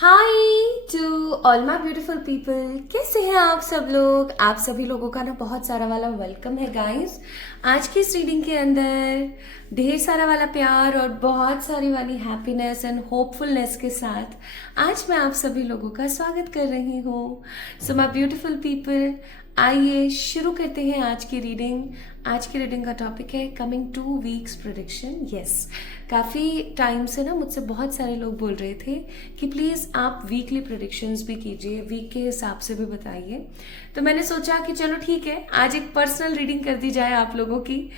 Hi to all my beautiful people. कैसे हैं आप सब लोग? आप सभी लोगों का ना बहुत सारा वाला वेलकम है गाइस। आज की इस रीडिंग के अंदर ढेर सारा वाला प्यार और बहुत सारी वाली हैप्पीनेस एंड होपफुलनेस के साथ आज मैं आप सभी लोगों का स्वागत कर रही हूँ। सो माई ब्यूटीफुल पीपल, आइए शुरू करते हैं आज की रीडिंग। आज की रीडिंग का टॉपिक है कमिंग 2 वीक्स प्रेडिक्शन। यस, काफ़ी टाइम से ना मुझसे बहुत सारे लोग बोल रहे थे कि प्लीज़ आप वीकली प्रेडिक्शंस भी कीजिए, वीक के हिसाब से भी बताइए। तो मैंने सोचा कि चलो ठीक है, आज एक पर्सनल रीडिंग कर दी जाए आप लोगों की।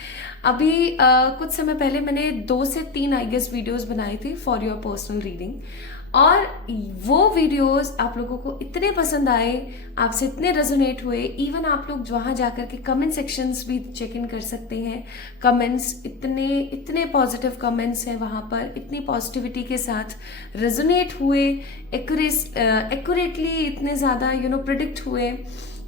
अभी कुछ समय पहले मैंने 2 से 3 आई गेस वीडियोज़ बनाए थे फॉर योर पर्सनल रीडिंग, और वो वीडियोस आप लोगों को इतने पसंद आए, आपसे इतने रेजोनेट हुए। इवन आप लोग वहाँ जाकर के कमेंट सेक्शंस भी चेक इन कर सकते हैं। कमेंट्स इतने पॉजिटिव कमेंट्स हैं वहाँ पर, इतनी पॉजिटिविटी के साथ रेजोनेट हुए, एक्यूरेटली इतने ज़्यादा प्रिडिक्ट हुए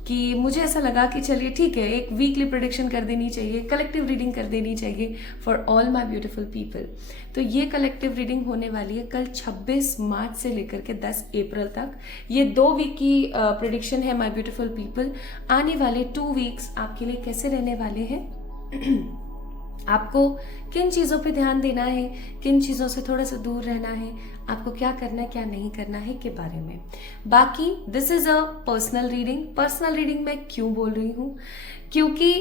कि मुझे ऐसा लगा कि चलिए ठीक है, एक वीकली प्रेडिक्शन कर देनी चाहिए, कलेक्टिव रीडिंग कर देनी चाहिए for all my beautiful people. तो ये कलेक्टिव रीडिंग होने वाली है कल 26 मार्च से लेकर के 10 अप्रैल तक। ये 2 वीक की प्रेडिक्शन है माय ब्यूटीफुल पीपल। आने वाले 2 वीक्स आपके लिए कैसे रहने वाले हैं, आपको किन चीज़ों पे ध्यान देना है, किन चीज़ों से थोड़ा सा दूर रहना है, आपको क्या करना है क्या नहीं करना है के बारे में। बाकी this is a personal reading. Personal reading मैं क्यों बोल रही हूँ? क्योंकि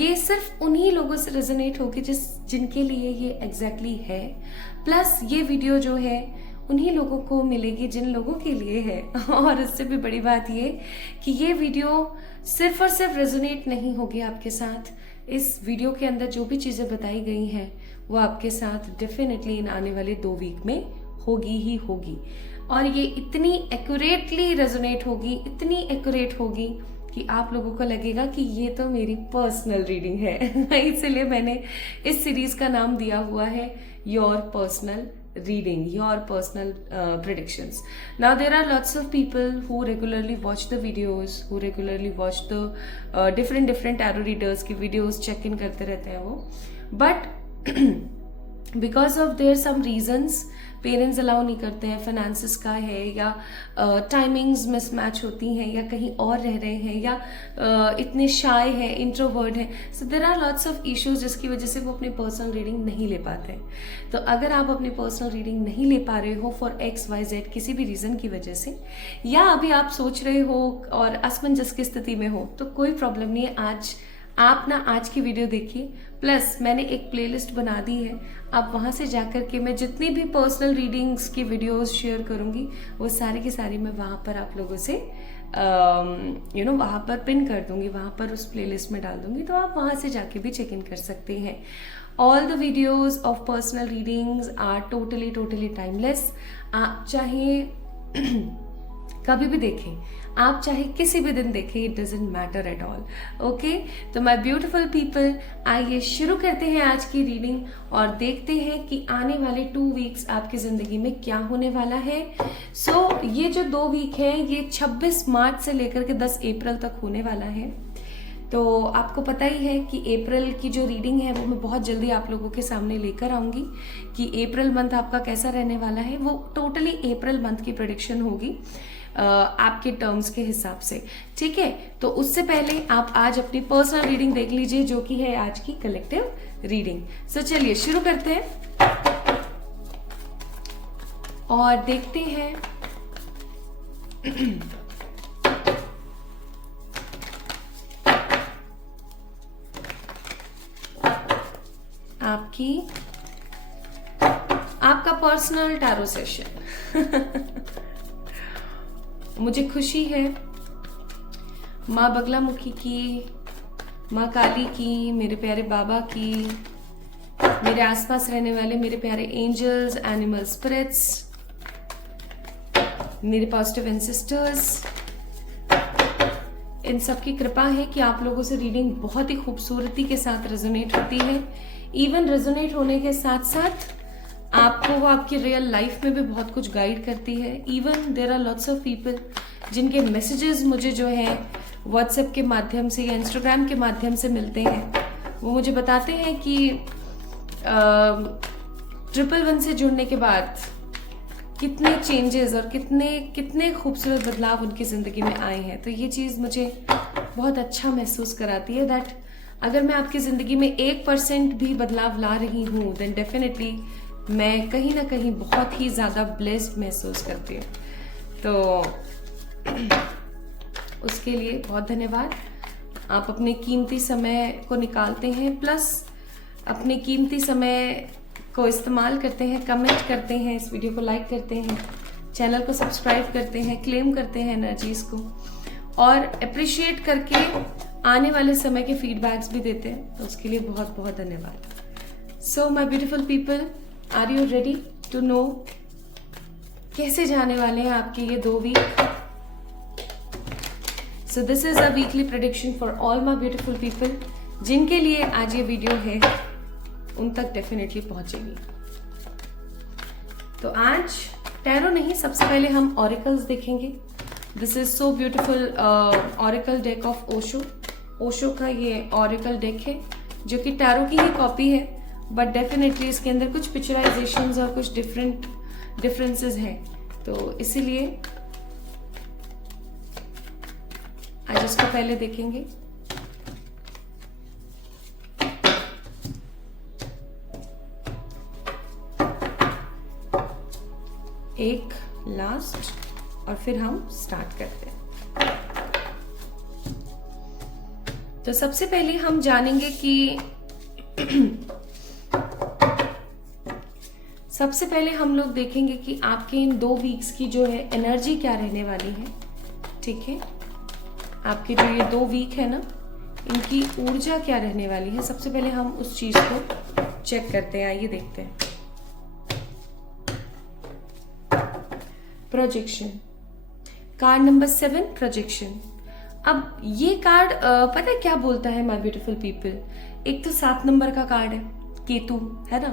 ये सिर्फ उन्हीं लोगों से रेजोनेट होगी जिनके लिए ये एग्जैक्टली है। प्लस ये वीडियो जो है उन्हीं लोगों को मिलेगी जिन लोगों के लिए है। और इससे भी बड़ी बात ये कि ये वीडियो सिर्फ और सिर्फ रेजोनेट नहीं होगी आपके साथ। इस वीडियो के अंदर जो भी चीज़ें बताई गई हैं वो आपके साथ डेफिनेटली इन आने वाले 2 वीक में होगी ही होगी। और ये इतनी एक्यूरेटली रेजोनेट होगी, इतनी एक्यूरेट होगी कि आप लोगों को लगेगा कि ये तो मेरी पर्सनल रीडिंग है। इसलिए मैंने इस सीरीज का नाम दिया हुआ है your personal reading, your personal predictions. Now there are lots of people who regularly watch the videos, who regularly watch the different tarot readers की videos check in करते रहते हैं वो, but because of their some reasons parents allow नहीं करते हैं, finances का है या टाइमिंग्स मिसमैच होती हैं या कहीं और रह रहे हैं या इतने शाय है, इंट्रोवर्ट है। So there are lots of issues जिसकी वजह से वो अपनी पर्सनल रीडिंग नहीं ले पाते हैं। तो अगर आप अपनी पर्सनल रीडिंग नहीं ले पा रहे हो फॉर XYZ किसी भी रीज़न की वजह से, या अभी आप सोच रहे हो और असमंजस की स्थिति में हो, तो कोई प्रॉब्लम नहीं है। आज की वीडियो देखिए, प्लस मैंने एक प्लेलिस्ट बना दी है, आप वहाँ से जाकर के मैं जितनी भी पर्सनल रीडिंग्स की वीडियोस शेयर करूँगी वो सारी की सारी मैं वहाँ पर आप लोगों से वहाँ पर पिन कर दूँगी, वहाँ पर उस प्लेलिस्ट में डाल दूँगी, तो आप वहाँ से जाके भी चेक इन कर सकते हैं। All the videos of personal readings are totally timeless. आप चाहे कभी भी देखें, आप चाहे किसी भी दिन देखें, it doesn't matter at all. Okay, तो माय ब्यूटीफुल पीपल, आइए शुरू करते हैं आज की रीडिंग और देखते हैं कि आने वाले 2 वीक्स आपकी ज़िंदगी में क्या होने वाला है। ये जो 2 वीक है ये 26 मार्च से लेकर के 10 अप्रैल तक होने वाला है। तो आपको पता ही है कि अप्रैल की जो रीडिंग है वो मैं बहुत जल्दी आप लोगों के सामने लेकर आऊँगी कि अप्रैल मंथ आपका कैसा रहने वाला है। वो टोटली अप्रैल मंथ की प्रेडिक्शन होगी आपके टर्म्स के हिसाब से, ठीक है। तो उससे पहले आप आज अपनी पर्सनल रीडिंग देख लीजिए जो कि है आज की कलेक्टिव रीडिंग। सो चलिए शुरू करते हैं और देखते हैं आपका पर्सनल टैरो सेशन। मुझे खुशी है माँ बगलामुखी की, माँ काली की, मेरे प्यारे बाबा की, मेरे आसपास रहने वाले मेरे प्यारे एंजल्स, एनिमल स्पिरिट्स, मेरे पॉजिटिव एंसेस्टर्स, इन सब की कृपा है कि आप लोगों से रीडिंग बहुत ही खूबसूरती के साथ रेजोनेट होती है। इवन रेजोनेट होने के साथ साथ आपको वो आपकी रियल लाइफ में भी बहुत कुछ गाइड करती है। Even there are lots of people जिनके मैसेजेस मुझे जो है व्हाट्सएप के माध्यम से या इंस्टाग्राम के माध्यम से मिलते हैं, वो मुझे बताते हैं कि 111 से जुड़ने के बाद कितने चेंजेस और कितने कितने खूबसूरत बदलाव उनकी ज़िंदगी में आए हैं। तो ये चीज़ मुझे बहुत अच्छा महसूस कराती है दैट अगर मैं आपकी ज़िंदगी में 1% भी बदलाव ला रही हूँ देन डेफिनेटली मैं कहीं ना कहीं बहुत ही ज़्यादा ब्लेस्ड महसूस करती हूँ। तो उसके लिए बहुत धन्यवाद। आप अपने कीमती समय को निकालते हैं, प्लस अपने कीमती समय को इस्तेमाल करते हैं, कमेंट करते हैं, इस वीडियो को लाइक करते हैं, चैनल को सब्सक्राइब करते हैं, क्लेम करते हैं एनर्जीज़ को और अप्रिशिएट करके आने वाले समय के फीडबैक्स भी देते हैं। तो उसके लिए बहुत बहुत धन्यवाद। So my beautiful people, are you ready to know कैसे जाने वाले हैं आपके ये 2 week? So this is a weekly prediction for all my beautiful people. जिनके लिए आज ये वीडियो है उन तक डेफिनेटली पहुंचेगी। तो आज टैरो नहीं, सबसे पहले हम ऑरिकल्स देखेंगे। This is so beautiful oracle deck of Osho. Osho का ये ऑरिकल डेक है जो कि टैरो की ही कॉपी है, बट डेफिनेटली इसके अंदर कुछ पिक्चराइजेशंस और कुछ डिफरेंसेस हैं। तो इसीलिए आज इसको पहले देखेंगे। एक लास्ट और फिर हम स्टार्ट करते हैं। तो सबसे पहले हम जानेंगे कि सबसे पहले हम लोग देखेंगे कि आपके इन 2 वीक्स की जो है एनर्जी क्या रहने वाली है। ठीक है, आपके जो ये 2 वीक है ना, इनकी ऊर्जा क्या रहने वाली है। सबसे पहले हम उस चीज को चेक करते हैं। आइए देखते हैं। Projection, card number 7, projection. अब ये कार्ड पता है क्या बोलता है माय ब्यूटीफुल पीपल? एक तो 7 नंबर का कार्ड है, केतु है ना।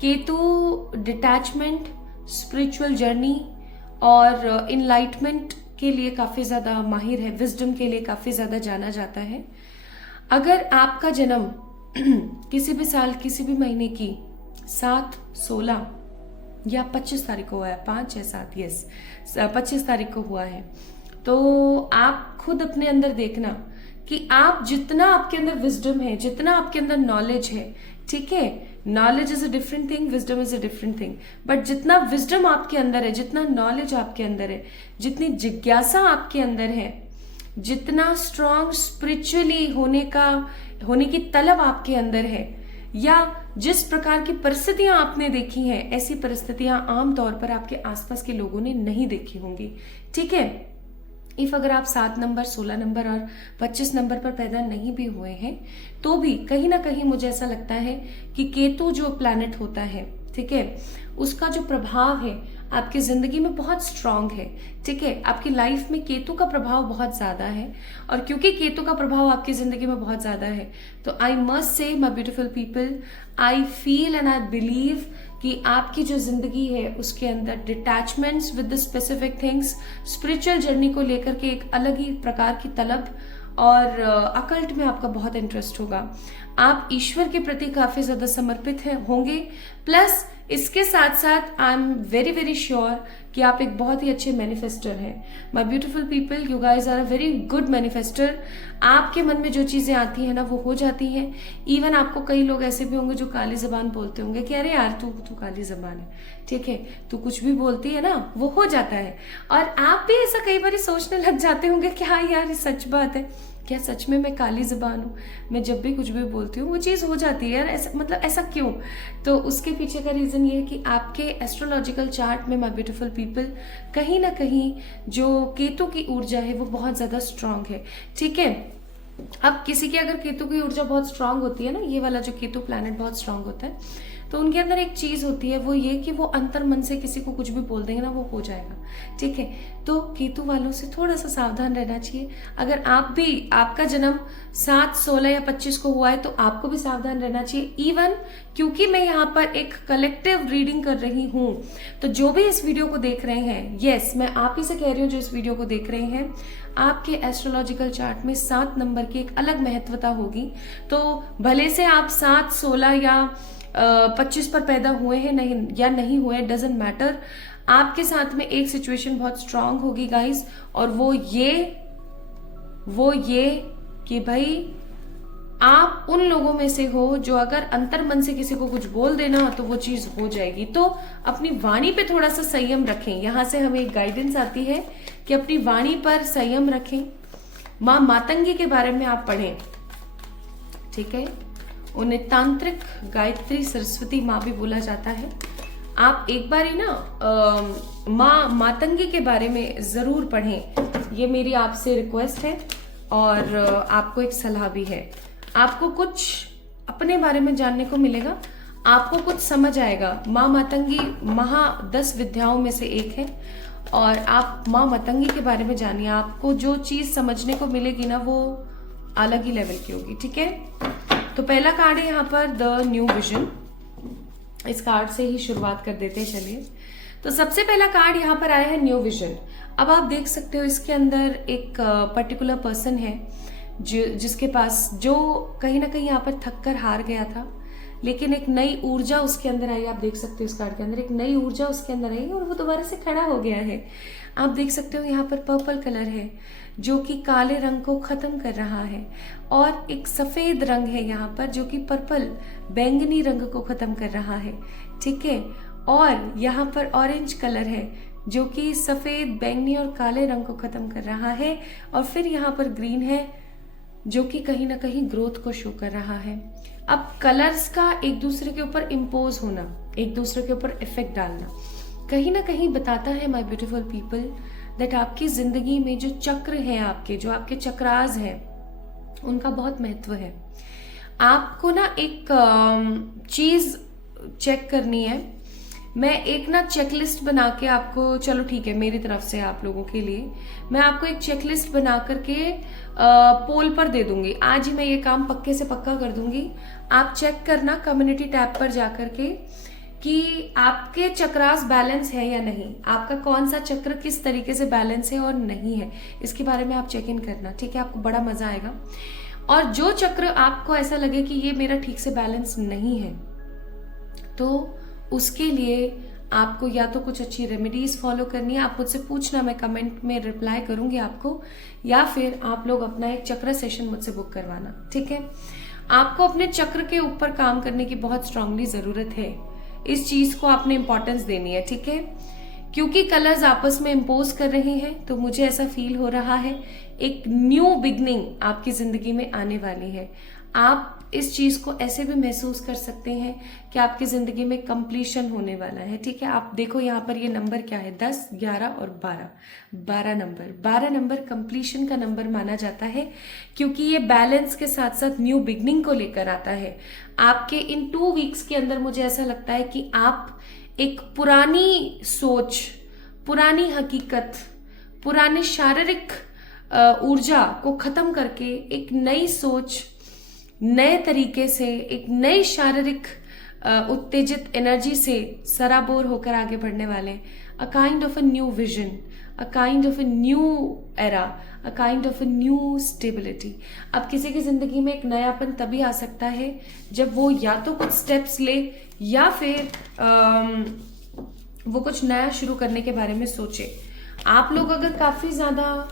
केतु डिटैचमेंट, स्पिरिचुअल जर्नी और इनलाइटमेंट के लिए काफी ज्यादा माहिर है, विजडम के लिए काफी ज्यादा जाना जाता है। अगर आपका जन्म किसी भी साल, किसी भी महीने की 7, 16 या 25 तारीख को हुआ है, 5 या 7, यस 25 तारीख को हुआ है, तो आप खुद अपने अंदर देखना कि आप जितना आपके अंदर विजडम है, जितना आपके अंदर नॉलेज है, ठीक है, knowledge is a different thing, wisdom is a different thing, but जितना विजडम आपके अंदर है, जितना नॉलेज आपके अंदर है, जितनी जिज्ञासा आपके अंदर है, जितना स्ट्रॉन्ग स्पिरिचुअली होने की तलब आपके अंदर है, या जिस प्रकार की परिस्थितियां आपने देखी हैं, ऐसी परिस्थितियां आमतौर पर आपके आसपास के लोगों ने नहीं देखी होंगी। ठीक है, इफ अगर आप 7 नंबर, 16 नंबर और 25 नंबर पर पैदा नहीं भी हुए हैं तो भी कहीं ना कहीं मुझे ऐसा लगता है कि केतु जो प्लैनेट होता है, ठीक है, उसका जो प्रभाव है आपकी जिंदगी में बहुत स्ट्रांग है। ठीक है, आपकी लाइफ में केतु का प्रभाव बहुत ज्यादा है, और क्योंकि केतु का प्रभाव आपकी जिंदगी में बहुत ज्यादा है तो I must say my beautiful people, I feel and I believe कि आपकी जो जिंदगी है उसके अंदर detachments with the specific things, spiritual journey को लेकर के एक अलग ही प्रकार की तलब, और अकल्ट में आपका बहुत इंटरेस्ट होगा। आप ईश्वर के प्रति काफी ज्यादा समर्पित होंगे, प्लस इसके साथ साथ I am very very sure कि आप एक बहुत ही अच्छे मैनिफेस्टर हैं। My beautiful people, you guys are a very good manifester. आपके मन में जो चीजें आती हैं ना वो हो जाती हैं। इवन आपको कई लोग ऐसे भी होंगे जो काली जबान बोलते होंगे कि अरे यार तू काली जबान है, ठीक है, तू कुछ भी बोलती है ना, वो हो जाता है। और आप भी ऐसा कई बार सोचने लग जाते होंगे कि हाँ यार ये सच बात है, क्या सच में मैं काली जबान हूँ, मैं जब भी कुछ भी बोलती हूँ वो चीज़ हो जाती है यार, ऐसा मतलब ऐसा क्यों? तो उसके पीछे का रीज़न ये है कि आपके एस्ट्रोलॉजिकल चार्ट में माय ब्यूटीफुल पीपल कहीं ना कहीं जो केतु की ऊर्जा है वो बहुत ज़्यादा स्ट्रांग है। ठीक है, अब किसी की अगर केतु की ऊर्जा बहुत स्ट्रांग होती है ना, ये वाला जो केतु प्लैनेट बहुत स्ट्रांग होता है, तो उनके अंदर एक चीज होती है, वो ये कि वो अंतर मन से किसी को कुछ भी बोल देंगे ना वो हो जाएगा। ठीक है, तो केतु वालों से थोड़ा सा सावधान रहना चाहिए। अगर आप भी, आपका जन्म 7, 16 या 25 को हुआ है तो आपको भी सावधान रहना चाहिए। इवन क्योंकि मैं यहाँ पर एक कलेक्टिव रीडिंग कर रही हूँ, तो जो भी इस वीडियो को देख रहे हैं, यस मैं आप ही से कह रही हूँ जो इस वीडियो को देख रहे हैं, आपके एस्ट्रोलॉजिकल चार्ट में 7 नंबर की एक अलग महत्वता होगी। तो भले से आप 7, 16 या 25 पर पैदा हुए हैं नहीं या नहीं हुए, डजेंट मैटर, आपके साथ में एक सिचुएशन बहुत स्ट्रांग होगी गाइस, और वो ये कि भाई आप उन लोगों में से हो जो अगर अंतर मन से किसी को कुछ बोल देना हो तो वो चीज हो जाएगी। तो अपनी वाणी पे थोड़ा सा संयम रखें। यहां से हमें एक गाइडेंस आती है कि अपनी वाणी पर संयम रखें। माँ मातंगी के बारे में आप पढ़ें, ठीक है, उन्हें तांत्रिक गायत्री सरस्वती माँ भी बोला जाता है। आप एक बार ही ना माँ मातंगी के बारे में जरूर पढ़ें, ये मेरी आपसे रिक्वेस्ट है और आपको एक सलाह भी है। आपको कुछ अपने बारे में जानने को मिलेगा, आपको कुछ समझ आएगा। माँ मातंगी 10 विद्याओं में से एक है और आप माँ मातंगी के बारे में जानिए। आपको जो चीज समझने को मिलेगी ना वो अलग ही लेवल की होगी, ठीक है। तो पहला कार्ड है यहाँ पर द न्यू विजन। इस कार्ड से ही शुरुआत कर देते हैं, चलिए। तो सबसे पहला कार्ड यहाँ पर आया है न्यू विजन। अब आप देख सकते हो इसके अंदर एक पर्टिकुलर पर्सन है जिसके पास, जो कहीं ना कहीं यहाँ पर थक कर हार गया था, लेकिन एक नई ऊर्जा उसके अंदर आई। आप देख सकते हो इस कार्ड के अंदर एक नई ऊर्जा उसके अंदर आई और वो दोबारा से खड़ा हो गया है। आप देख सकते हो यहाँ पर पर्पल कलर है जो कि काले रंग को खत्म कर रहा है, और एक सफेद रंग है यहाँ पर जो कि पर्पल बैंगनी रंग को खत्म कर रहा है, ठीक है। और यहाँ पर ऑरेंज कलर है जो कि सफेद बैंगनी और काले रंग को खत्म कर रहा है, और फिर यहाँ पर ग्रीन है जो कि कहीं ना कहीं ग्रोथ को शो कर रहा है। अब कलर्स का एक दूसरे के ऊपर इम्पोज होना, एक दूसरे के ऊपर इफेक्ट डालना कहीं ना कहीं बताता है माय ब्यूटीफुल पीपल दैट आपकी जिंदगी में जो चक्र हैं, आपके जो आपके चक्रास हैं, उनका बहुत महत्व है। आपको ना एक चीज चेक करनी है। मैं एक ना चेकलिस्ट बना के आपको, चलो ठीक है, मेरी तरफ से आप लोगों के लिए मैं आपको एक चेकलिस्ट बना करके पोल पर दे दूंगी। आज ही मैं ये काम पक्के से पक्का कर दूंगी। आप चेक करना कम्युनिटी टैब पर जाकर के कि आपके चक्रास बैलेंस है या नहीं, आपका कौन सा चक्र किस तरीके से बैलेंस है और नहीं है, इसके बारे में आप चेक इन करना, ठीक है। आपको बड़ा मजा आएगा। और जो चक्र आपको ऐसा लगे कि ये मेरा ठीक से बैलेंस नहीं है, तो उसके लिए आपको या तो कुछ अच्छी रेमेडीज फॉलो करनी है। आप मुझसे पूछना, मैं कमेंट में रिप्लाई करूंगी आपको, या फिर आप लोग अपना एक चक्र सेशन मुझसे बुक करवाना, ठीक है। आपको अपने चक्र के ऊपर काम करने की बहुत स्ट्रांगली जरूरत है। इस चीज को आपने इंपॉर्टेंस देनी है, ठीक है। क्योंकि कलर्स आपस में इम्पोज कर रहे हैं, तो मुझे ऐसा फील हो रहा है एक न्यू बिगनिंग आपकी जिंदगी में आने वाली है। आप इस चीज को ऐसे भी महसूस कर सकते हैं कि आपकी जिंदगी में कंप्लीशन होने वाला है, ठीक है। आप देखो यहाँ पर ये नंबर क्या है, 10, 11 और 12 नंबर। 12 नंबर कंप्लीशन का नंबर माना जाता है, क्योंकि ये बैलेंस के साथ साथ न्यू बिगनिंग को लेकर आता है। आपके इन 2 वीक्स के अंदर मुझे ऐसा लगता है कि आप एक पुरानी सोच, पुरानी हकीकत, पुरानी शारीरिक ऊर्जा को खत्म करके एक नई सोच, नए तरीके से, एक नई शारीरिक उत्तेजित एनर्जी से सराबोर होकर आगे बढ़ने वाले। A kind of a new vision, a kind of a new era, a kind of a new stability. अब किसी की जिंदगी में एक नयापन तभी आ सकता है जब वो या तो कुछ स्टेप्स ले या फिर वो कुछ नया शुरू करने के बारे में सोचे। आप लोग अगर काफी ज्यादा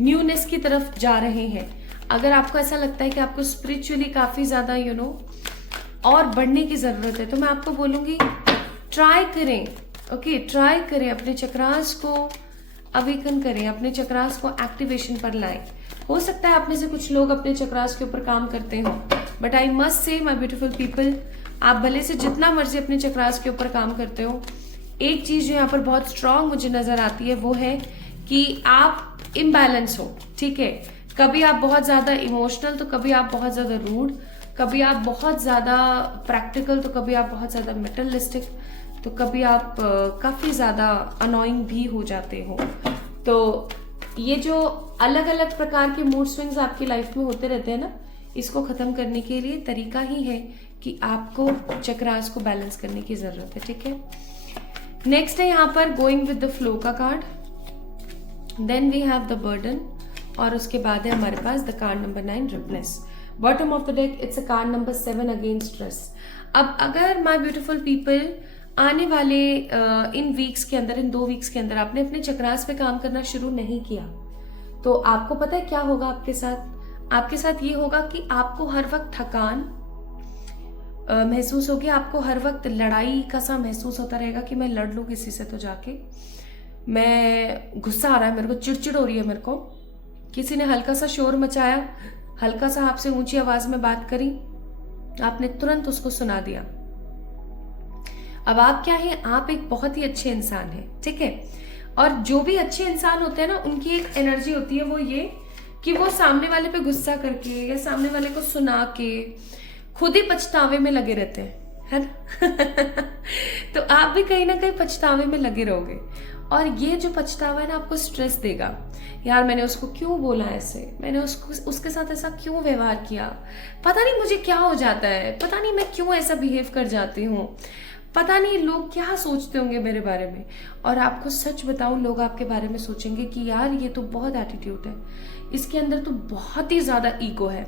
न्यूनेस की तरफ जा रहे हैं, अगर आपको ऐसा लगता है कि आपको स्पिरिचुअली काफी ज्यादा और बढ़ने की जरूरत है, तो मैं आपको बोलूंगी ट्राई करें, ओके, ट्राई करें, अपने चक्रास को अवेकन करें, अपने चक्रास को एक्टिवेशन पर लाएं। हो सकता है आप में से कुछ लोग अपने चक्रास के ऊपर काम करते हो, but I must say my beautiful people, आप भले से जितना मर्जी अपने चक्रास के ऊपर काम करते हो, एक चीज जो यहाँ पर बहुत स्ट्रांग मुझे नजर आती है वो है कि आप इम्बैलेंस हो, ठीक है। कभी आप बहुत ज्यादा इमोशनल, तो कभी आप बहुत ज्यादा रूड, कभी आप बहुत ज्यादा प्रैक्टिकल, तो कभी आप बहुत ज्यादा मेटलिस्टिक, तो कभी आप काफी ज्यादा अनोइंग भी हो जाते हो। तो ये जो अलग अलग प्रकार के मूड स्विंग्स आपकी लाइफ में होते रहते हैं ना, इसको खत्म करने के लिए तरीका ही है कि आपको चक्रास को बैलेंस करने की जरूरत है, ठीक है। नेक्स्ट है यहाँ पर गोइंग विद द फ्लो का card, then we have the burden, और उसके बाद है हमारे पास the card number 9 replace. Bottom of the deck it's a card number 7 against stress. अब अगर माय ब्यूटीफुल पीपल आने वाले इन वीक्स के अंदर, इन 2 वीक्स के अंदर आपने अपने चक्रास पे काम करना शुरू नहीं किया, तो आपको पता है क्या होगा आपके साथ? आपके साथ ये होगा कि आपको हर वक्त थकान महसूस होगी, आपको हर वक्त लड़ाई का सा महसूस होता रहेगा कि मैं लड़ लूं किसी से, तो जाके मैं गुस्सा आ रहा है मेरे को, चिड़चिड़ हो रही है मेरे को, किसी ने हल्का सा शोर मचाया, हल्का सा आपसे ऊंची आवाज में बात करी, आपने तुरंत उसको सुना दिया। अब आप क्या है, आप एक बहुत ही अच्छे इंसान हैं, ठीक है। और जो भी अच्छे इंसान होते हैं ना, उनकी एक एनर्जी होती है, वो ये कि वो सामने वाले पे गुस्सा करके या सामने वाले को सुना के खुद ही पछतावे में लगे रहते हैं, है ना। तो आप भी कहीं ना कहीं पछतावे में लगे रहोगे, और ये जो पछतावा है ना आपको स्ट्रेस देगा। यार मैंने उसको क्यों बोला ऐसे, मैंने उसके साथ ऐसा क्यों व्यवहार किया, पता नहीं मुझे क्या हो जाता है, पता नहीं मैं क्यों ऐसा बिहेव कर जाती हूँ, पता नहीं लोग क्या सोचते होंगे मेरे बारे में। और आपको सच बताऊं, लोग आपके बारे में सोचेंगे कि यार ये तो बहुत एटीट्यूड है, इसके अंदर तो बहुत ही ज्यादा ईगो है,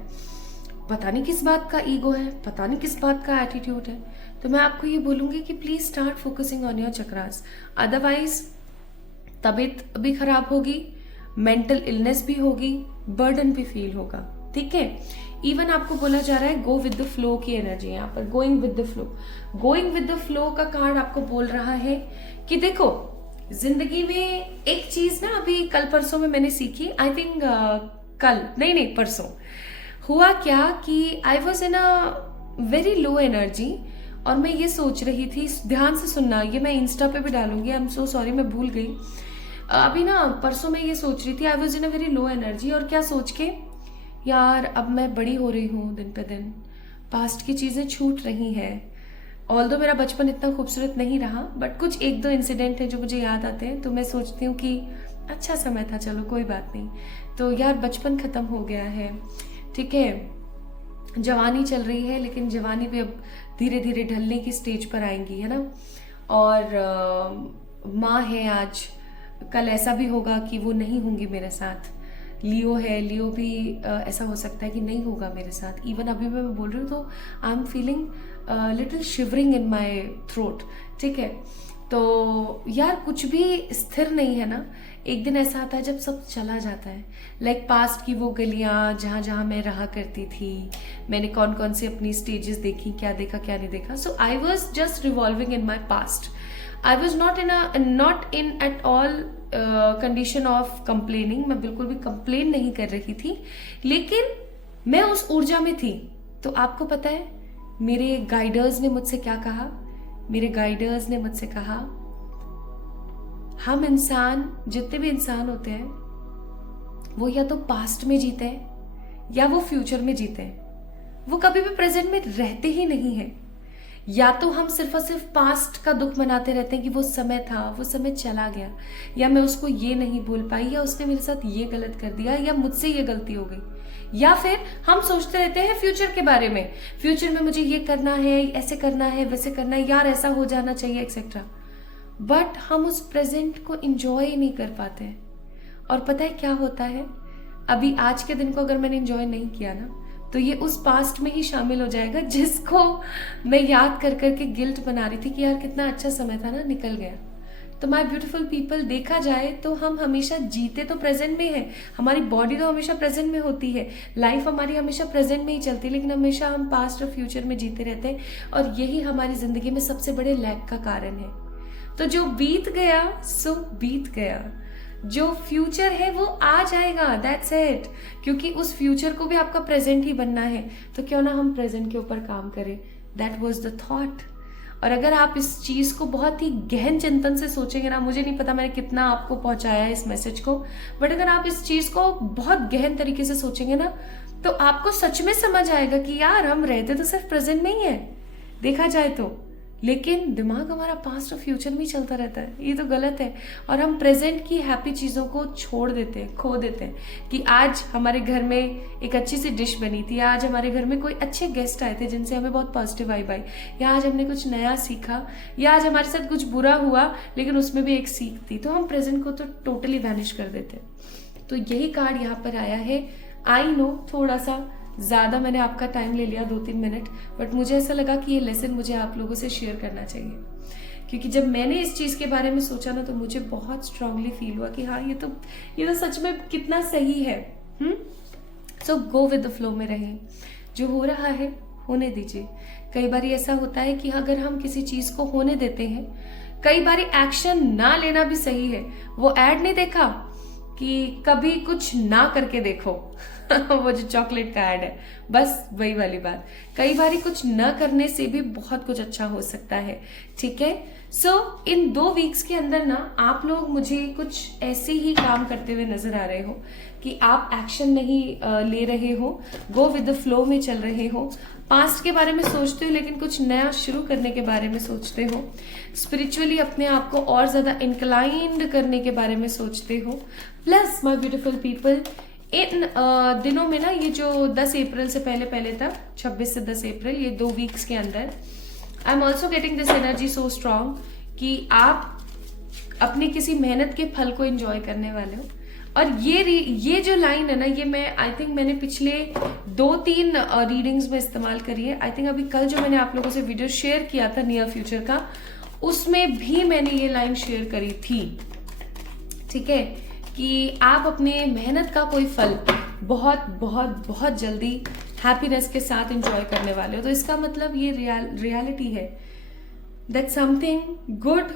पता नहीं किस बात का ईगो है, पता नहीं किस बात का एटीट्यूड है। तो मैं आपको ये बोलूंगी कि please start focusing on your chakras, otherwise तबीयत भी खराब होगी, मेंटल इलनेस भी होगी, बर्डन भी फील होगा, ठीक है। इवन आपको बोला जा रहा है गो विद द फ्लो की एनर्जी है यहाँ पर, going with the flow. Going with the flow का कार्ड आपको बोल रहा है कि देखो जिंदगी में एक चीज ना, अभी कल परसों में मैंने सीखी, आई थिंक कल नहीं परसों हुआ क्या कि I was in a very low energy, और मैं ये सोच रही थी, ध्यान से सुनना, ये मैं इंस्टा पे भी डालूंगी, आई एम सो सॉरी मैं भूल गई। अभी ना परसों मैं ये सोच रही थी, I was in a very low energy, और क्या सोच के, यार अब मैं बड़ी हो रही हूँ दिन पे दिन, पास्ट की चीज़ें छूट रही हैं। ऑल्दो मेरा बचपन इतना खूबसूरत नहीं रहा, बट कुछ 1-2 इंसिडेंट है जो मुझे याद आते हैं, तो मैं सोचती हूँ कि अच्छा समय था, चलो कोई बात नहीं। तो यार बचपन ख़त्म हो गया है, ठीक है, जवानी चल रही है, लेकिन जवानी भी अब धीरे धीरे ढलने की स्टेज पर आएंगी, है ना। और माँ है आज, कल ऐसा भी होगा कि वो नहीं होंगी मेरे साथ। लियो है, लियो भी ऐसा हो सकता है कि नहीं होगा मेरे साथ। इवन अभी मैं बोल रही हूँ तो I am feeling little shivering in my throat, ठीक है। तो यार कुछ भी स्थिर नहीं है ना, एक दिन ऐसा आता है जब सब चला जाता है। लाइक पास्ट की वो गलियाँ जहाँ जहाँ मैं रहा करती थी, मैंने कौन कौन सी अपनी स्टेजेस देखी, क्या देखा क्या नहीं देखा। So I was just revolving in my past, I was not in at all condition of complaining, मैं बिल्कुल भी कंप्लेन नहीं कर रही थी, लेकिन मैं उस ऊर्जा में थी। तो आपको पता है मेरे गाइडर्स ने मुझसे क्या कहा, मेरे गाइडर्स ने मुझसे कहा, हम इंसान, जितने भी इंसान होते हैं, वो या तो पास्ट में जीते हैं या वो फ्यूचर में जीते हैं, वो कभी भी प्रेजेंट में रहते ही नहीं है। या तो हम सिर्फ और सिर्फ पास्ट का दुख मनाते रहते हैं कि वो समय था, वो समय चला गया, या मैं उसको ये नहीं बोल पाई, या उसने मेरे साथ ये गलत कर दिया, या मुझसे ये गलती हो गई। या फिर हम सोचते रहते हैं फ्यूचर के बारे में, फ्यूचर में मुझे ये करना है, ऐसे करना है, वैसे करना है, यार ऐसा हो जाना चाहिए एक्सेट्रा। बट हम उस प्रेजेंट को इंजॉय ही नहीं कर पाते हैं। और पता है क्या होता है, अभी आज के दिन को अगर मैंने इंजॉय नहीं किया ना, तो ये उस पास्ट में ही शामिल हो जाएगा जिसको मैं याद कर करके गिल्ट बना रही थी कि यार कितना अच्छा समय था ना, निकल गया। तो माय ब्यूटीफुल पीपल, देखा जाए तो हम हमेशा जीते तो प्रेजेंट में हैं, हमारी बॉडी तो हमेशा प्रेजेंट में होती है, लाइफ हमारी हमेशा प्रेजेंट में ही चलती है, लेकिन हमेशा हम पास्ट और फ्यूचर में जीते रहते हैं, और यही हमारी जिंदगी में सबसे बड़े लैक का कारण है। तो जो बीत गया सो बीत गया, जो फ्यूचर है वो आ जाएगा, दैट्स इट। क्योंकि उस फ्यूचर को भी आपका प्रेजेंट ही बनना है, तो क्यों ना हम प्रेजेंट के ऊपर काम करें, दैट वाज द थॉट। और अगर आप इस चीज को बहुत ही गहन चिंतन से सोचेंगे ना, मुझे नहीं पता मैंने कितना आपको पहुंचाया है इस मैसेज को, बट अगर आप इस चीज को बहुत गहन तरीके से सोचेंगे ना, तो आपको सच में समझ आएगा कि यार हम रहते तो सिर्फ प्रेजेंट में ही है देखा जाए तो, लेकिन दिमाग हमारा पास्ट और फ्यूचर में ही चलता रहता है। ये तो गलत है, और हम प्रेजेंट की हैप्पी चीज़ों को छोड़ देते हैं, खो देते हैं। कि आज हमारे घर में एक अच्छी सी डिश बनी थी, आज हमारे घर में कोई अच्छे गेस्ट आए थे जिनसे हमें बहुत पॉजिटिव वाइब आई, या आज हमने कुछ नया सीखा, या आज हमारे साथ कुछ बुरा हुआ लेकिन उसमें भी एक सीख थी, तो हम प्रेजेंट को तो टोटली वैनिश कर देते हैं। तो यही कार्ड यहाँ पर आया है। आई नो थोड़ा सा ज़्यादा मैंने आपका टाइम ले लिया 2-3 मिनट, बट मुझे ऐसा लगा कि ये लेसन मुझे आप लोगों से शेयर करना चाहिए, क्योंकि जब मैंने इस चीज़ के बारे में सोचा ना तो मुझे बहुत स्ट्रांगली फील हुआ कि हाँ ये तो सच में कितना सही है। सो गो विद द फ्लो में रहें, जो हो रहा है होने दीजिए। कई बार ऐसा होता है कि अगर हम किसी चीज़ को होने देते हैं, कई बार एक्शन ना लेना भी सही है। वो ऐड नहीं देखा कि कभी कुछ ना करके देखो वो जो चॉकलेट का ऐड है, बस वही वाली बात। कई बार कुछ न करने से भी बहुत कुछ अच्छा हो सकता है, ठीक है। सो इन 2 वीक्स के अंदर ना आप लोग मुझे कुछ ऐसे ही काम करते हुए नजर आ रहे हो कि आप एक्शन नहीं ले रहे हो, गो विद द फ्लो में चल रहे हो, पास्ट के बारे में सोचते हो लेकिन कुछ नया शुरू करने के बारे में सोचते हो, स्पिरिचुअली अपने आप को और ज्यादा इंक्लाइंड करने के बारे में सोचते हो। प्लस माय ब्यूटीफुल पीपल, इन दिनों में ना, ये जो 10 अप्रैल से पहले तक, 26 से 10 अप्रैल, ये 2 वीक्स के अंदर, I am also getting this energy so strong कि आप अपनी किसी मेहनत के फल को एंजॉय करने वाले हो। और ये जो लाइन है ना, ये मैं आई थिंक मैंने पिछले 2-3 रीडिंग्स में इस्तेमाल करी है। आई थिंक अभी कल जो मैंने आप लोगों से वीडियो शेयर किया था नियर फ्यूचर का, उसमें भी मैंने ये लाइन शेयर करी थी, ठीक है, कि आप अपने मेहनत का कोई फल बहुत बहुत बहुत जल्दी हैप्पीनेस के साथ एंजॉय करने वाले हो। तो इसका मतलब ये रियलिटी है that something good,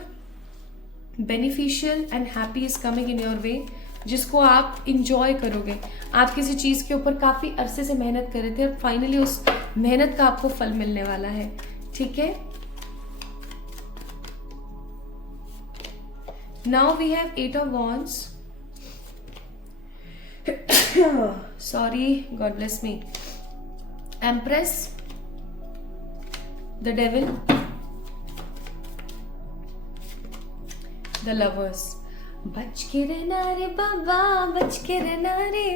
beneficial and happy is coming in your वे, जिसको आप इंजॉय करोगे। आप किसी चीज के ऊपर काफी अरसे से मेहनत कर रहे थे और फाइनली उस मेहनत का आपको फल मिलने वाला है, ठीक है। Now we have 8 of Wands. Sorry, God bless me. Empress, the Devil, the Lovers. बच के रहना रे बाबा, बच के रहना रे,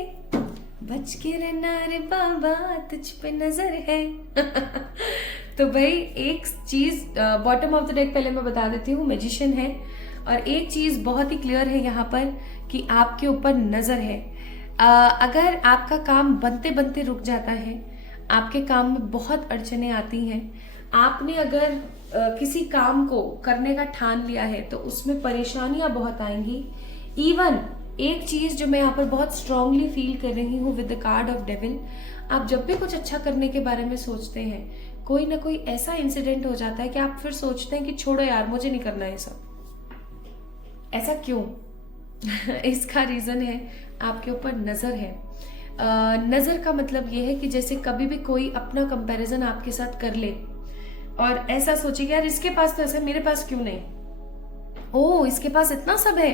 बच के रहना रे बाबा, तुझ पे नजर है। तो भाई एक चीज बॉटम ऑफ द डेक पहले मैं बता देती हूँ, मैजिशियन है, और एक चीज बहुत ही क्लियर है यहाँ पर कि आपके ऊपर नजर है। अगर आपका काम बनते बनते रुक जाता है, आपके काम में बहुत अड़चने आती हैं, आपने अगर किसी काम को करने का ठान लिया है तो उसमें परेशानियां बहुत आएंगी। इवन एक चीज जो मैं यहाँ पर बहुत स्ट्रांगली फील कर रही हूँ with the card of devil, आप जब भी कुछ अच्छा करने के बारे में सोचते हैं, कोई ना कोई ऐसा इंसिडेंट हो जाता है कि आप फिर सोचते हैं कि छोड़ो यार, मुझे नहीं करना है सब। ऐसा क्यों? इसका रीजन है आपके ऊपर नजर है। नजर का मतलब यह है कि जैसे कभी भी कोई अपना कंपैरिजन आपके साथ कर ले और ऐसा सोचे कि यार इसके पास तो ऐसा, मेरे पास क्यों नहीं, ओ इसके पास इतना सब है।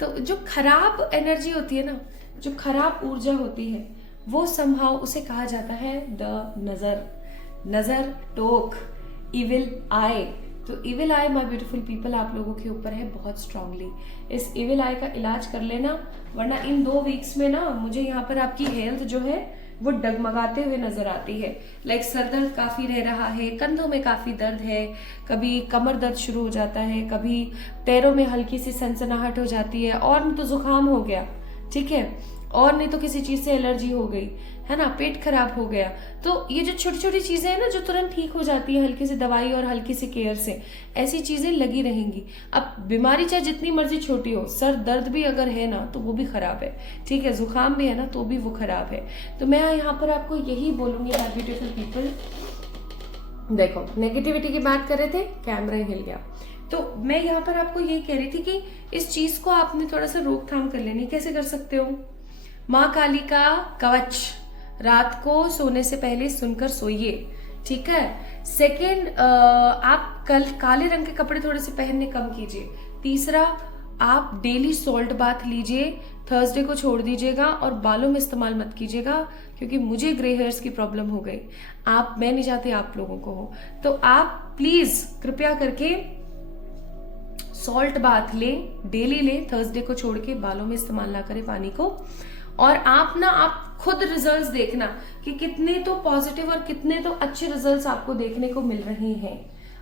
तो जो खराब एनर्जी होती है ना, जो खराब ऊर्जा होती है, वो समहाउ उसे कहा जाता है द नजर, नजर टोक, इविल आई। तो evil I my beautiful people आप लोगों के ऊपर है बहुत स्ट्रांगली। इस इविल आई का इलाज कर लेना, वरना इन 2 वीक्स में ना मुझे यहाँ पर आपकी हेल्थ जो है वो डगमगाते हुए नजर आती है। लाइक सर दर्द काफी रह रहा है, कंधों में काफी दर्द है, कभी कमर दर्द शुरू हो जाता है, कभी पैरों में हल्की सी सनसनाहट हो जाती है, और नहीं तो जुकाम हो गया, ठीक है, और नहीं तो किसी चीज से एलर्जी हो गई है ना, पेट खराब हो गया। तो ये जो छोटी छोटी चीजें हैं ना जो तुरंत ठीक हो जाती है हल्की सी दवाई और हल्की सी केयर से, ऐसी चीजें लगी रहेंगी। अब बीमारी चाहे जितनी मर्जी छोटी हो, सर दर्द भी अगर है ना तो वो भी खराब है, ठीक है, जुकाम भी है ना तो भी वो खराब है। तो मैं यहाँ पर आपको यही बोलूंगी माय ब्यूटीफुल पीपल। देखो नेगेटिविटी की बात कर रहे थे, कैमरा ही हिल गया। तो मैं यहाँ पर आपको यही कह रही थी कि इस चीज को आपने थोड़ा सा रोकथाम कर लेनी। कैसे कर सकते हो? माँ काली का कवच रात को सोने से पहले सुनकर सोइए, ठीक है। सेकेंड, आप कल काले रंग के कपड़े थोड़े से पहनने कम कीजिए। तीसरा, आप डेली सॉल्ट बाथ लीजिए, थर्सडे को छोड़ दीजिएगा, और बालों में इस्तेमाल मत कीजिएगा क्योंकि मुझे ग्रे हेयर्स की प्रॉब्लम हो गई। मैं नहीं चाहती आप लोगों को हो, तो आप प्लीज कृपया करके सॉल्ट बाथ लें, डेली लें, थर्सडे को छोड़ के बालों में इस्तेमाल ना करें पानी को। और आप खुद रिजल्ट्स देखना कि कितने तो पॉजिटिव और कितने तो अच्छे रिजल्ट्स आपको देखने को मिल रहे हैं।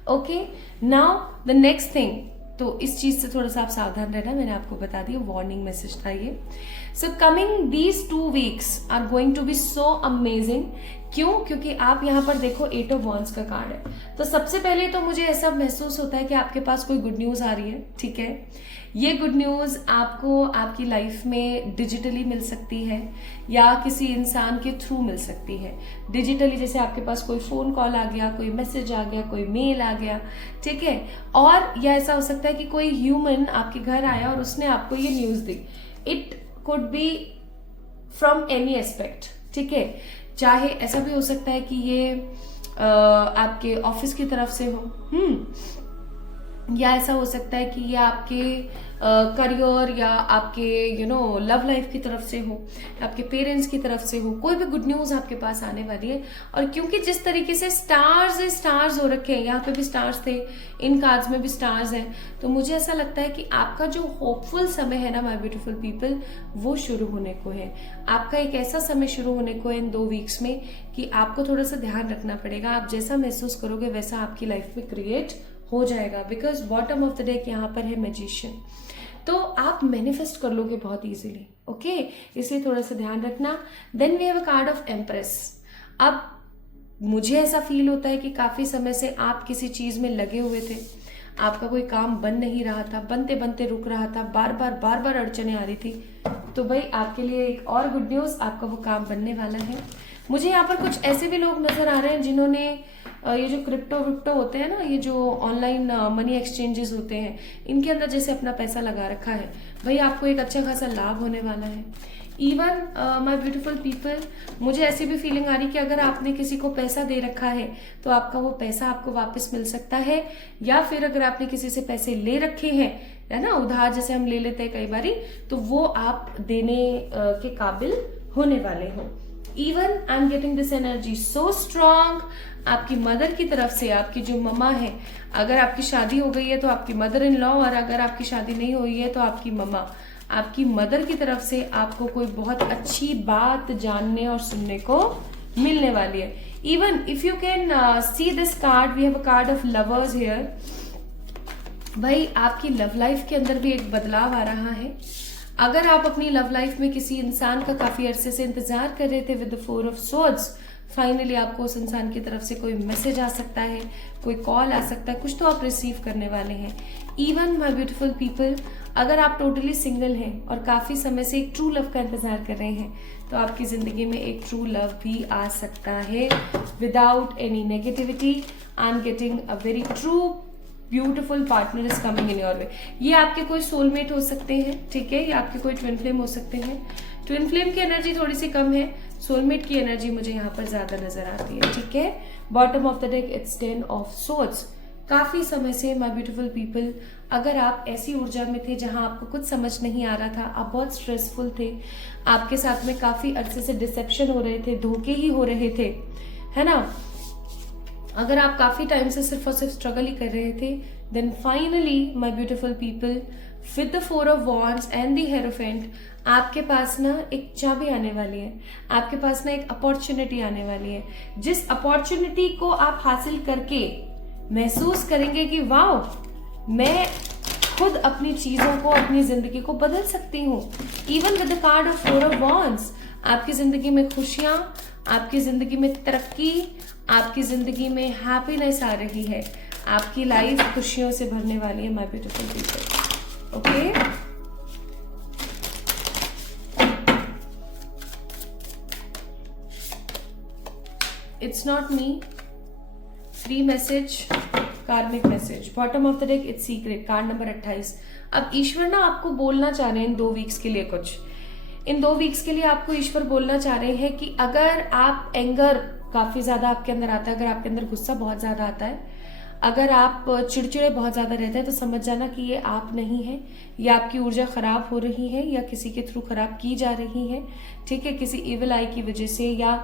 Okay, now the next thing, तो इस चीज से थोड़ा सा आप सावधान रहना, मैंने आपको बता दिया, वार्निंग मैसेज था ये। So coming these 2 weeks are going to be so amazing. क्यों? क्योंकि आप यहाँ पर देखो 8 ऑफ वॉन्ड्स का कार्ड है। तो सबसे पहले तो मुझे ऐसा महसूस होता है कि आपके पास कोई गुड न्यूज आ रही है, ठीक है। ये गुड न्यूज आपको आपकी लाइफ में डिजिटली मिल सकती है या किसी इंसान के थ्रू मिल सकती है। डिजिटली जैसे आपके पास कोई फोन कॉल आ गया, कोई मैसेज आ गया, कोई मेल आ गया, ठीक है। और या ऐसा हो सकता है कि कोई ह्यूमन आपके घर आया और उसने आपको ये news the. It could be from any aspect, ठीक है। चाहे ऐसा भी हो सकता है कि ये आपके ऑफिस की तरफ से हो, या ऐसा हो सकता है कि ये आपके करियर या आपके लव लाइफ की तरफ से हो, आपके पेरेंट्स की तरफ से हो। कोई भी गुड न्यूज आपके पास आने वाली है। और क्योंकि जिस तरीके से स्टार्स हो रखे हैं, यहाँ पे भी स्टार्स थे, इन कार्ड्स में भी स्टार्स हैं, तो मुझे ऐसा लगता है कि आपका जो होपफुल समय है ना माय ब्यूटीफुल पीपल, वो शुरू होने को है। आपका एक ऐसा समय शुरू होने को है इन 2 वीक्स में कि आपको थोड़ा सा ध्यान रखना पड़ेगा। आप जैसा महसूस करोगे वैसा आपकी लाइफ में क्रिएट हो जाएगा, because bottom of the deck यहाँ पर है मैजिशियन। तो आप मैनिफेस्ट कर लोगे बहुत इजीली, ओके। इसलिए थोड़ा सा ध्यान रखना। Then we have a card of empress. अब मुझे ऐसा फील होता है कि काफी समय से आप किसी चीज में लगे हुए थे, आपका कोई काम बन नहीं रहा था, बनते बनते रुक रहा था, बार बार अड़चने आ रही थी। तो भाई आपके लिए एक और गुड न्यूज, आपका वो काम बनने वाला है। मुझे यहाँ पर कुछ ऐसे भी लोग नजर आ रहे हैं जिन्होंने ये जो क्रिप्टो विप्टो होते हैं ना, ये जो ऑनलाइन मनी एक्सचेंजेस होते हैं, इनके अंदर जैसे अपना पैसा लगा रखा है, भाई आपको एक अच्छा खासा लाभ होने वाला है। इवन माय ब्यूटीफुल पीपल, मुझे ऐसी भी फीलिंग आ रही कि अगर आपने किसी को पैसा दे रखा है तो आपका वो पैसा आपको वापस मिल सकता है, या फिर अगर आपने किसी से पैसे ले रखे हैं, है ना, उधार जैसे हम ले लेते हैं कई बारी, तो वो आप देने के काबिल होने वाले हो। Even I am getting this energy so strong. आपकी मदर की तरफ से, आपकी जो मम्मा है, अगर आपकी शादी हो गई है तो आपकी मदर इन लॉ, और अगर आपकी शादी नहीं हुई है तो आपकी मम्मा, आपकी मदर की तरफ से आपको कोई बहुत अच्छी बात जानने और सुनने को मिलने वाली है। Even if you can see this card, we have a card of lovers here. भाई आपकी लव लाइफ के अंदर भी एक बदलाव आ रहा है। अगर आप अपनी लव लाइफ में किसी इंसान का काफी अरसे से इंतजार कर रहे थे with the 4 of swords, finally आपको उस इंसान की तरफ से कोई मैसेज आ सकता है, कोई कॉल आ सकता है, कुछ तो आप रिसीव करने वाले हैं। इवन माय ब्यूटीफुल पीपल, अगर आप टोटली सिंगल हैं और काफी समय से एक ट्रू लव का इंतजार कर रहे हैं, तो आपकी जिंदगी में एक ट्रू लव भी आ सकता है without any negativity. I am getting a very true beautiful partner is coming in your वे। ये आपके कोई सोलमेट हो सकते हैं, ठीक है, या आपके कोई ट्विन फ्लेम हो सकते हैं। ट्विन फ्लेम की एनर्जी थोड़ी सी कम है, सोलमेट की एनर्जी मुझे यहाँ पर ज्यादा नजर आती है, ठीक है। Bottom of the deck it's 10 of swords. काफी समय से माय ब्यूटीफुल पीपल, अगर आप ऐसी ऊर्जा में थे जहां आपको कुछ समझ नहीं आ रहा था, आप बहुत स्ट्रेसफुल थे, आपके साथ में काफी अरसे से डिसेप्शन हो रहे थे, धोखे ही हो रहे थे, है ना, अगर आप काफी टाइम से सिर्फ और सिर्फ स्ट्रगल ही कर रहे थे, then finally my beautiful people with the 4 of wands and the hierophant, आपके पास ना एक चाबी आने वाली है, आपके पास ना एक अपॉर्चुनिटी आने वाली है, जिस अपॉर्चुनिटी को आप हासिल करके महसूस करेंगे कि वाह, मैं खुद अपनी चीजों को, अपनी जिंदगी को बदल सकती हूँ। Even with the card of 4 of wands, आपकी जिंदगी में खुशियां, आपकी जिंदगी में तरक्की, आपकी जिंदगी में हैप्पीनेस आ रही है, आपकी लाइफ खुशियों से भरने वाली है my beautiful people, okay. It's not me, free message, karmic message, bottom of the deck it's secret, card number 28। अब ईश्वर ना आपको बोलना चाह रहे हैं इन 2 वीक्स के लिए कुछ, इन 2 वीक्स के लिए आपको ईश्वर बोलना चाह रहे हैं कि अगर आप एंगर काफी ज्यादा आपके अंदर आता है, अगर आपके अंदर गुस्सा बहुत ज्यादा आता है, अगर आप चिड़चिड़े बहुत ज्यादा रहते हैं, तो समझ जाना कि ये आप नहीं है, या आपकी ऊर्जा खराब हो रही है या किसी के थ्रू खराब की जा रही है, ठीक है, किसी इविल आई की वजह से या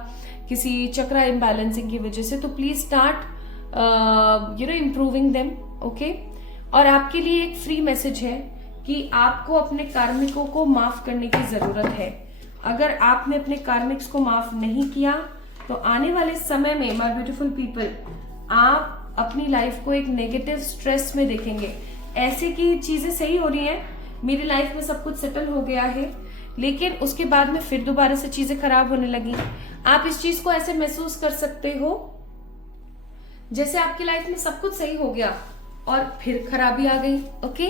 किसी चक्रा इम्बैलेंसिंग की वजह से। तो please start improving them, okay. और आपके लिए एक फ्री मैसेज है कि आपको अपने कार्मिकों को माफ करने की जरूरत है। अगर आपने अपने कार्मिक्स को माफ नहीं किया तो आने वाले समय में माय ब्यूटीफुल पीपल, आप अपनी लाइफ को एक नेगेटिव स्ट्रेस में देखेंगे। ऐसे की चीजें सही हो रही हैं, मेरी लाइफ में सब कुछ सेटल हो गया है, लेकिन उसके बाद में फिर दोबारा से चीजें खराब होने लगी। आप इस चीज को ऐसे महसूस कर सकते हो जैसे आपकी लाइफ में सब कुछ सही हो गया और फिर खराबी आ गई। ओके,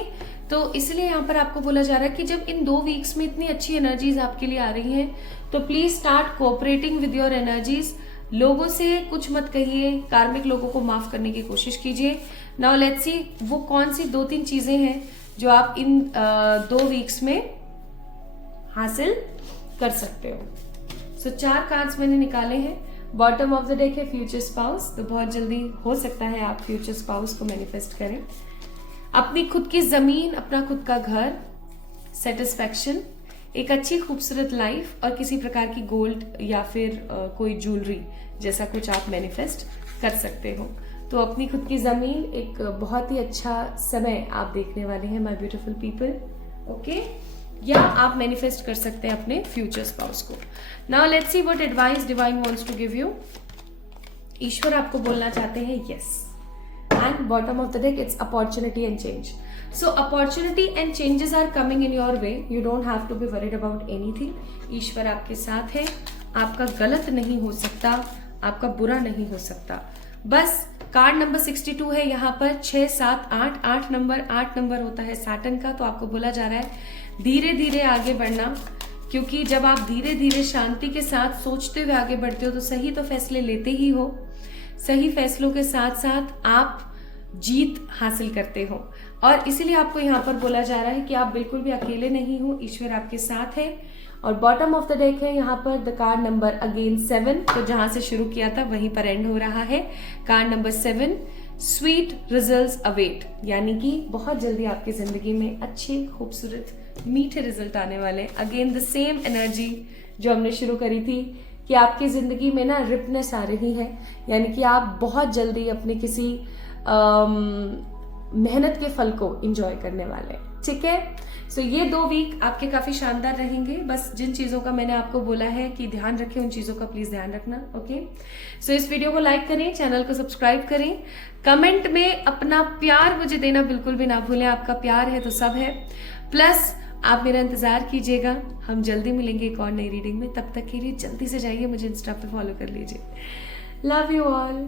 तो इसलिए यहाँ पर आपको बोला जा रहा है कि जब इन 2 वीक्स में इतनी अच्छी एनर्जीज आपके लिए आ रही हैं, तो please start cooperating with your energies. लोगों से कुछ मत कहिए, कार्मिक लोगों को माफ करने की कोशिश कीजिए। नाउ लेट्स सी वो कौन सी 2-3 चीजें हैं जो आप इन 2 वीक्स में हासिल कर सकते हो। सो 4 कार्ड्स मैंने निकाले हैं। बॉटम ऑफ द डेक है फ्यूचर स्पाउस, तो बहुत जल्दी हो सकता है आप फ्यूचर स्पाउस को मैनिफेस्ट करें। अपनी खुद की जमीन, अपना खुद का घर, सेटिस्फैक्शन, एक अच्छी खूबसूरत लाइफ और किसी प्रकार की गोल्ड या फिर कोई ज्वेलरी जैसा कुछ आप मैनिफेस्ट कर सकते हो। तो अपनी खुद की जमीन, एक बहुत ही अच्छा समय आप देखने वाले हैं माय ब्यूटीफुल पीपल। ओके, या आप मैनिफेस्ट कर सकते हैं अपने फ्यूचर स्पाउस को। Now let's see what advice divine wants to give you. ईश्वर आपको बोलना चाहते हैं yes, and bottom of the deck it's opportunity and change. So opportunity and changes are coming in your way, you don't have to be worried about anything. ईश्वर आपके साथ है, आपका गलत नहीं हो सकता, आपका बुरा नहीं हो सकता। बस कार्ड नंबर 62 है यहाँ पर, 6, 7, 8, 8 नंबर होता है सैटर्न का। तो आपको बोला जा रहा है धीरे धीरे आगे बढ़ना, क्योंकि जब आप धीरे धीरे शांति के साथ सोचते हुए आगे बढ़ते हो तो सही तो फैसले लेते ही हो, सही फैसलों के साथ साथ आप जीत हासिल करते हो। और इसीलिए आपको यहाँ पर बोला जा रहा है कि आप बिल्कुल भी अकेले नहीं हो, ईश्वर आपके साथ है। और बॉटम ऑफ द डेक है यहाँ पर द कार्ड नंबर अगेन 7, तो जहां से शुरू किया था वहीं पर एंड हो रहा है। Card number 7, sweet results await, यानी कि बहुत जल्दी आपकी जिंदगी में अच्छे खूबसूरत मीठे रिजल्ट आने वाले। अगेन द सेम एनर्जी जो हमने शुरू करी थी कि आपकी जिंदगी में ना रिपनेस आ रही है, यानी कि आप बहुत जल्दी अपने किसी मेहनत के फल को एंजॉय करने वाले। ठीक है, सो ये 2 वीक आपके काफी शानदार रहेंगे। बस जिन चीजों का मैंने आपको बोला है कि ध्यान रखें, उन चीजों का प्लीज ध्यान रखना। ओके, सो इस वीडियो को लाइक करें, चैनल को सब्सक्राइब करें, कमेंट में अपना प्यार मुझे देना बिल्कुल भी ना भूलें। आपका प्यार है तो सब है। प्लस आप मेरा इंतजार कीजिएगा, हम जल्दी मिलेंगे एक और नई रीडिंग में। तब तक के लिए जल्दी से जाइए मुझे इंस्टा पे फॉलो कर लीजिए। Love you all.